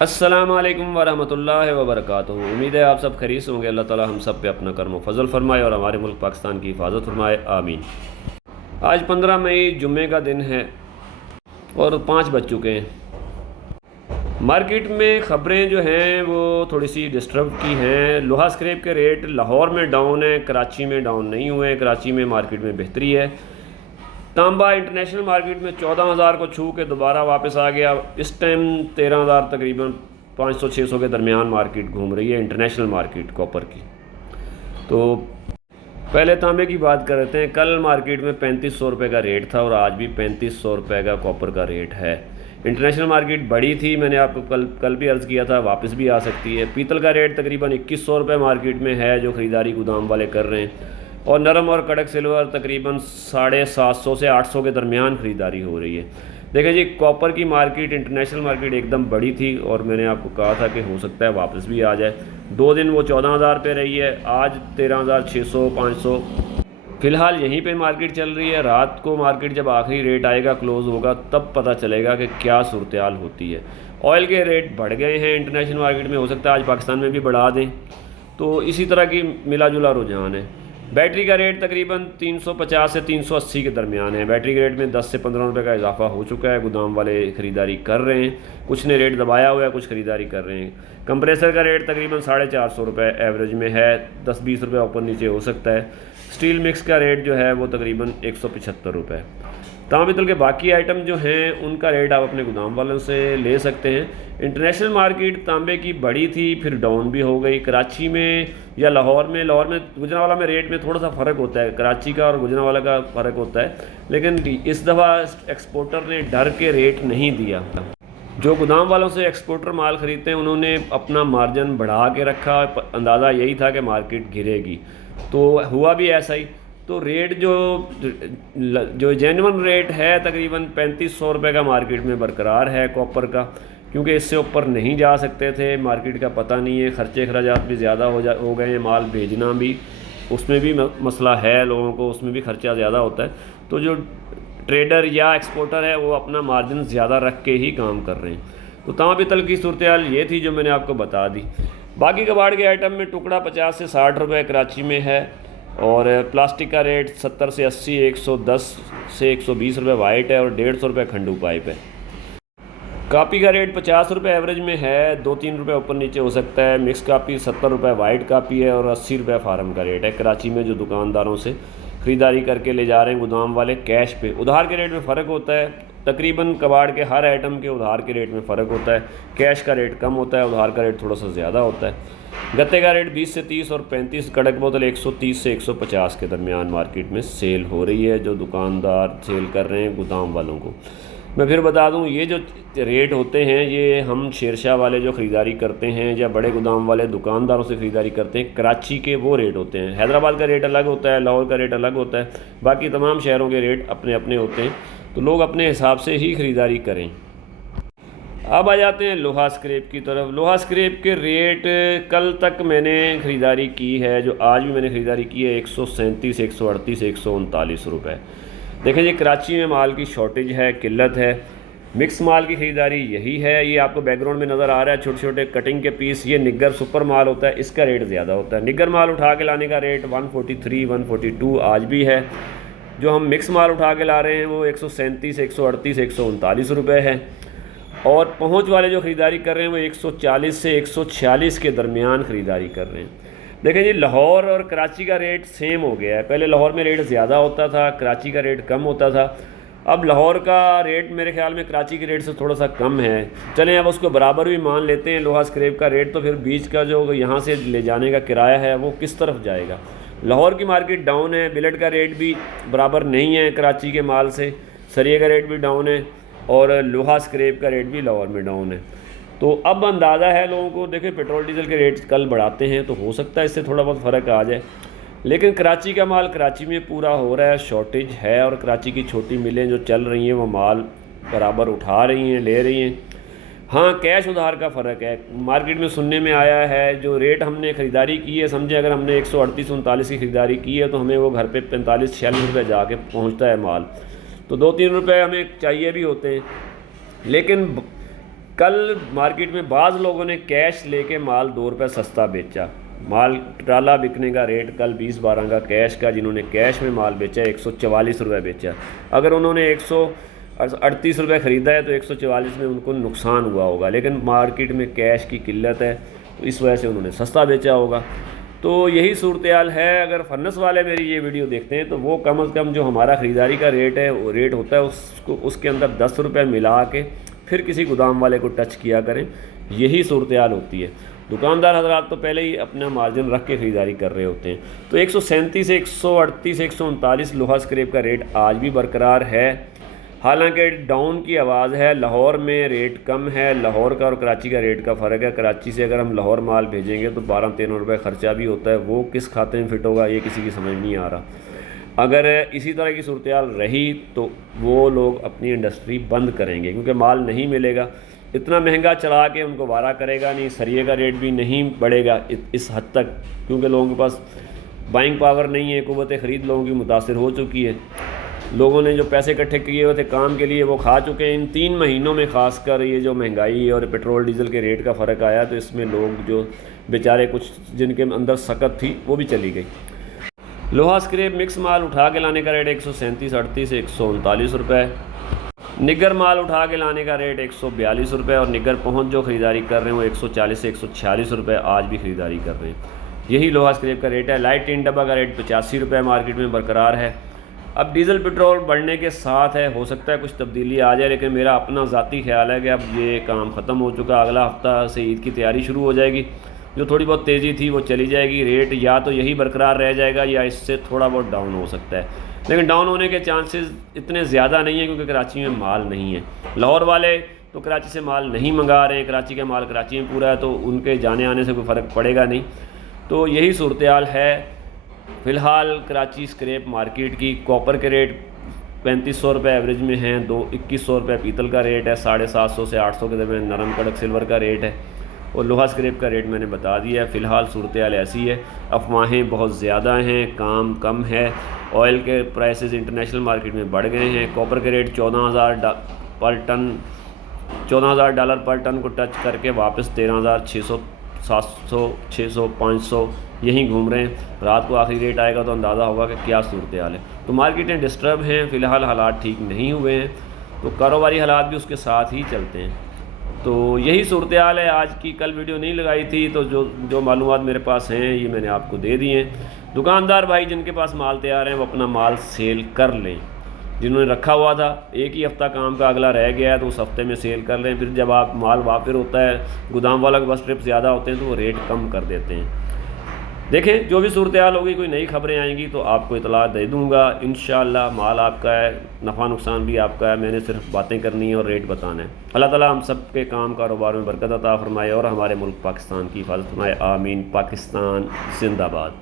अस्सलाम वालेकुम वरहमतुल्लाहि वबरकातुहू। उम्मीद है आप सब खैरियत से होंगे। अल्लाह ताला हम सब पे अपना करम व फजल फरमाए और हमारे मुल्क पाकिस्तान की हिफाजत फरमाए, आमीन। आज 15 मई जुम्मे का दिन है और 5 बज चुके हैं। मार्केट में ख़बरें जो हैं वो थोड़ी सी डिस्टर्ब की हैं। लोहा स्क्रैप के रेट लाहौर में डाउन है, कराची में डाउन नहीं हुए। कराची में मार्केट में बेहतरी है। तांबा इंटरनेशनल मार्केट में 14,000 को छू के दोबारा वापस आ गया। इस टाइम 13,000 तकरीबन 500-600 के दरमियान मार्केट घूम रही है, इंटरनेशनल मार्केट कॉपर की। तो पहले तांबे की बात कर रहे हैं। कल मार्केट में 3500 रुपये का रेट था और आज भी 3500 रुपये का कॉपर का रेट है। इंटरनेशनल मार्केट बड़ी थी, मैंने आपको कल भी अर्ज़ किया था, वापस भी आ सकती है। पीतल का रेट तकरीबन 2100 रुपये मार्केट में है, जो ख़रीदारी गोदाम वाले कर रहे हैं। और नरम और कड़क सिल्वर तकरीबन 750 से 800 के दरमियान ख़रीदारी हो रही है। देखिए जी, कॉपर की मार्केट इंटरनेशनल मार्केट एकदम बड़ी थी और मैंने आपको कहा था कि हो सकता है वापस भी आ जाए। 2 दिन वो 14,000 पे रही है, आज 13,600 500 फ़िलहाल यहीं पे मार्केट चल रही है। रात को मार्केट जब आखिरी रेट आएगा, क्लोज़ होगा, तब पता चलेगा कि क्या सूरत हाल होती है। ऑयल के रेट बढ़ गए हैं इंटरनेशनल मार्केट में, हो सकता है आज पाकिस्तान में भी बढ़ा दें। तो इसी तरह की मिला जुला रुझान है। बैटरी का रेट तकरीबन 350 से 380 के दरमियान है। बैटरी के रेट में 10 से 15 रुपये का इजाफा हो चुका है। गोदाम वाले ख़रीदारी कर रहे हैं, कुछ ने रेट दबाया हुआ है, कुछ ख़रीदारी कर रहे हैं। कंप्रेसर का रेट तकरीबन 450 रुपये एवरेज में है, 10-20 रुपये ऊपर नीचे हो सकता है। स्टील मिक्स का रेट जो है वो तकरीबन 175 रुपये। तांबे के बाकी आइटम जो हैं उनका रेट आप अपने गोदाम वालों से ले सकते हैं। इंटरनेशनल मार्केट तांबे की बड़ी थी, फिर डाउन भी हो गई। कराची में या लाहौर में गुजरांवाला में रेट में थोड़ा सा फ़र्क होता है, कराची का और गुजरांवाला का फ़र्क होता है। लेकिन इस दफ़ा एक्सपोर्टर ने डर के रेट नहीं दिया। जो गोदाम वालों से एक्सपोर्टर माल ख़रीदते हैं उन्होंने अपना मार्जिन बढ़ा के रखा, अंदाज़ा यही था कि मार्केट गिरेगी, तो हुआ भी ऐसा ही। तो रेट जो जेन्युइन रेट है तकरीबन 3500 रुपये का मार्केट में बरकरार है कॉपर का, क्योंकि इससे ऊपर नहीं जा सकते थे। मार्केट का पता नहीं है, ख़र्चे अखराजात भी ज़्यादा हो गए हैं, माल भेजना भी उसमें भी मसला है लोगों को, उसमें भी ख़र्चा ज़्यादा होता है। तो जो ट्रेडर या एक्सपोर्टर है वो अपना मार्जिन ज़्यादा रख के ही काम कर रहे हैं। तो तांबे तल की सूरत हाल ये थी जो मैंने आपको बता दी। बाकी कबाड़ के आइटम में टुकड़ा 50 से 60 रुपये कराची में है, और प्लास्टिक का रेट 70 से 80, 110 से 120 रुपये वाइट है और 150 रुपये खंडू पाइप है। कापी का रेट 50 रुपये एवरेज में है, 2-3 रुपये ऊपर नीचे हो सकता है। मिक्स कापी 70 रुपये वाइट कापी है और 80 रुपये फार्म का रेट है। कराची में जो दुकानदारों से ख़रीदारी करके ले जा रहे हैं गोदाम वाले कैश पे, उधार के रेट में फ़र्क होता है। तकरीबन कबाड़ के हर आइटम के उधार के रेट में फ़र्क होता है। कैश का रेट कम होता है, उधार का रेट थोड़ा सा ज़्यादा होता है। गत्ते का रेट 20 से 30 और 35, कड़क बोतल 130 से 150 के दरमियान मार्केट में सेल हो रही है, जो दुकानदार सेल कर रहे हैं गोदाम वालों को। मैं फिर बता दूं, ये जो रेट होते हैं ये हम शेरशाह वाले जो ख़रीदारी करते हैं या बड़े गोदाम वाले दुकानदारों से ख़रीदारी करते हैं, कराची के वो रेट होते हैं। हैदराबाद का रेट अलग होता है, लाहौर का रेट अलग होता है, बाकी तमाम शहरों के रेट अपने अपने होते हैं। तो लोग अपने हिसाब से ही ख़रीदारी करें। अब आ जाते हैं लोहा स्क्रैप की तरफ। लोहा स्क्रैप के रेट कल तक मैंने ख़रीदारी की है, जो आज भी मैंने ख़रीदारी की है, 137, 138, 139 रुपये। देखें जी, कराची में माल की शॉर्टेज है, किल्लत है। मिक्स माल की ख़रीदारी यही है। ये आपको बैकग्राउंड में नज़र आ रहा है, छोटे छोटे कटिंग के पीस, ये निग्गर सुपर माल होता है, इसका रेट ज़्यादा होता है। निग्गर माल उठा के लाने का रेट 143, 142 आज भी है। जो हम मिक्स माल उठा के ला रहे हैं वो 137, 138, 139 रुपये है। और पहुंच वाले जो ख़रीदारी कर रहे हैं वो 140 से 146 के दरमियान ख़रीदारी कर रहे हैं। देखें जी, लाहौर और कराची का रेट सेम हो गया है। पहले लाहौर में रेट ज़्यादा होता था, कराची का रेट कम होता था। अब लाहौर का रेट मेरे ख्याल में कराची के रेट से थोड़ा सा कम है। चलें अब उसको बराबर भी मान लेते हैं लोहा स्क्रैप का रेट, तो फिर बीच का जो यहाँ से ले जाने का किराया है वो किस तरफ जाएगा। लाहौर की मार्केट डाउन है, बिलेट का रेट भी बराबर नहीं है कराची के माल से, सरिये का रेट भी डाउन है और लोहा स्क्रैप का रेट भी लाहौर में डाउन है। तो अब अंदाज़ा है लोगों को, देखिए पेट्रोल डीजल के रेट कल बढ़ाते हैं तो हो सकता है इससे थोड़ा बहुत फ़र्क आ जाए। लेकिन कराची का माल कराची में पूरा हो रहा है, शॉर्टेज है, और कराची की छोटी मिलें जो चल रही हैं वो माल बराबर उठा रही हैं, ले रही हैं। हाँ, कैश उधार का फ़र्क है। मार्केट में सुनने में आया है जो रेट हमने ख़रीदारी की है, समझे अगर हमने 138-139 की ख़रीदारी की है तो हमें वो घर पे 45-46 रुपये जाके पहुँचता है माल। तो 2-3 रुपये हमें चाहिए भी होते हैं। लेकिन कल मार्केट में बाज़ लोगों ने कैश लेके माल 2 रुपये सस्ता बेचा। माल ट्राला बिकने का रेट कल 20-12 का कैश का, जिन्होंने कैश में माल बेचा 144 रुपये बेचा। अगर उन्होंने 138 रुपये ख़रीदा है तो 144 में उनको नुकसान हुआ होगा, लेकिन मार्केट में कैश की किल्लत है तो इस वजह से उन्होंने सस्ता बेचा होगा। तो यही सूरत हाल है। अगर फन्नस वाले मेरी ये वीडियो देखते हैं तो वो कम से कम जो हमारा ख़रीदारी का रेट है, वो रेट होता है उसको उसके अंदर 10 रुपये मिला के फिर किसी गोदाम वाले को टच किया करें। यही सूरत हाल होती है। दुकानदार हजरात तो पहले ही अपना मार्जिन रख के ख़रीदारी कर रहे होते हैं। तो 137 138 139 लोहा स्क्रैप का रेट आज भी बरकरार है। हालांकि डाउन की आवाज़ है। लाहौर में रेट कम है। लाहौर का और कराची का रेट का फ़र्क है। कराची से अगर हम लाहौर माल भेजेंगे तो 12-13 रुपये ख़र्चा भी होता है। वो किस खाते में फ़िट होगा ये किसी की समझ नहीं आ रहा। अगर इसी तरह की सूरत हाल रही तो वो लोग अपनी इंडस्ट्री बंद करेंगे, क्योंकि माल नहीं मिलेगा। इतना महंगा चला के उनको वारा करेगा नहीं। सरिये का रेट भी नहीं बढ़ेगा इस हद तक, क्योंकि लोगों के पास बाइंग पावर नहीं है। क़ुव्वत ख़रीद लोगों की मुतासिर हो चुकी है। लोगों ने जो पैसे इकट्ठे किए हुए थे काम के लिए वो खा चुके हैं। इन 3 महीनों में ख़ासकर ये जो महंगाई और पेट्रोल डीज़ल के रेट का फ़र्क आया तो इसमें लोग जो बेचारे कुछ जिनके अंदर सकत थी वो भी चली गई। लोहा स्क्रैप मिक्स माल उठा के लाने का रेट 137 38 139 रुपये। निगर माल उठा के लाने का रेट 142 रुपये और निगर पहुँच जो ख़रीदारी कर रहे हैं वो 140 से 146 रुपये आज भी ख़रीदारी कर रहे हैं। यही लोहा स्क्रैप का रेट है। लाइट टीन डब्बा का रेट 85 रुपये मार्केट में बरकरार है। अब डीज़ल पेट्रोल बढ़ने के साथ है, हो सकता है कुछ तब्दीली आ जाए, लेकिन मेरा अपना ज़ाती ख्याल है कि अब ये काम ख़त्म हो चुका। अगला हफ़्ता से ईद की तैयारी शुरू हो जाएगी। जो थोड़ी बहुत तेज़ी थी वो चली जाएगी। रेट या तो यही बरकरार रह जाएगा या इससे थोड़ा बहुत डाउन हो सकता है, लेकिन डाउन होने के चांसेस इतने ज़्यादा नहीं है क्योंकि कराची में माल नहीं है। लाहौर वाले तो कराची से माल नहीं मंगा रहे हैं। कराची का माल कराची में पूरा है तो उनके जाने आने से कोई फ़र्क पड़ेगा नहीं। तो यही सूरत हाल है फ़िलहाल कराची स्क्रैप मार्केट की। कॉपर के रेट 3500 रुपये एवरेज में हैं। 2100 रुपये पीतल का रेट है। 750 से 800 के दरमियान नरम कड़क सिल्वर का रेट है। और लोहा स्क्रैप का रेट मैंने बता दिया है। फ़िलहाल सूरत हाल ऐसी है। अफवाहें बहुत ज़्यादा हैं, काम कम है। ऑयल के प्राइसेस इंटरनेशनल मार्केट में बढ़ गए हैं। कॉपर के रेट $14,000 पर टन को टच करके वापस 13,600 700 600 500 यहीं घूम रहे हैं। रात को आखिरी रेट आएगा तो अंदाज़ा होगा कि क्या सूरत हाल है। तो मार्केटें डिस्टर्ब हैं। फ़िलहाल हालात ठीक नहीं हुए हैं तो कारोबारी हालात भी उसके साथ ही चलते हैं। तो यही सूरत हाल है आज की। कल वीडियो नहीं लगाई थी तो जो मालूमात मेरे पास हैं ये मैंने आपको दे दिए हैं। दुकानदार भाई जिनके पास माल तैयार हैं वो अपना माल सेल कर लें। जिन्होंने रखा हुआ था एक ही हफ़्ता काम का अगला रह गया है तो उस हफ्ते में सेल कर लें। फिर जब आप माल वापस होता है, गोदाम वाला के पास ट्रिप ज़्यादा होते हैं तो वो रेट कम कर देते हैं। देखें जो भी सूरत हाल होगी, कोई नई खबरें आएंगी तो आपको इतला दे दूँगा इंशाअल्लाह। माल आपका है, नफ़ा नुकसान भी आपका है। मैंने सिर्फ बातें करनी है और रेट बताना है। अल्लाह ताला हम सब के काम कारोबार में बरकत अता फरमाए और हमारे मुल्क पाकिस्तान की हिफाजत फरमाए। आमीन। पाकिस्तान जिंदाबाद।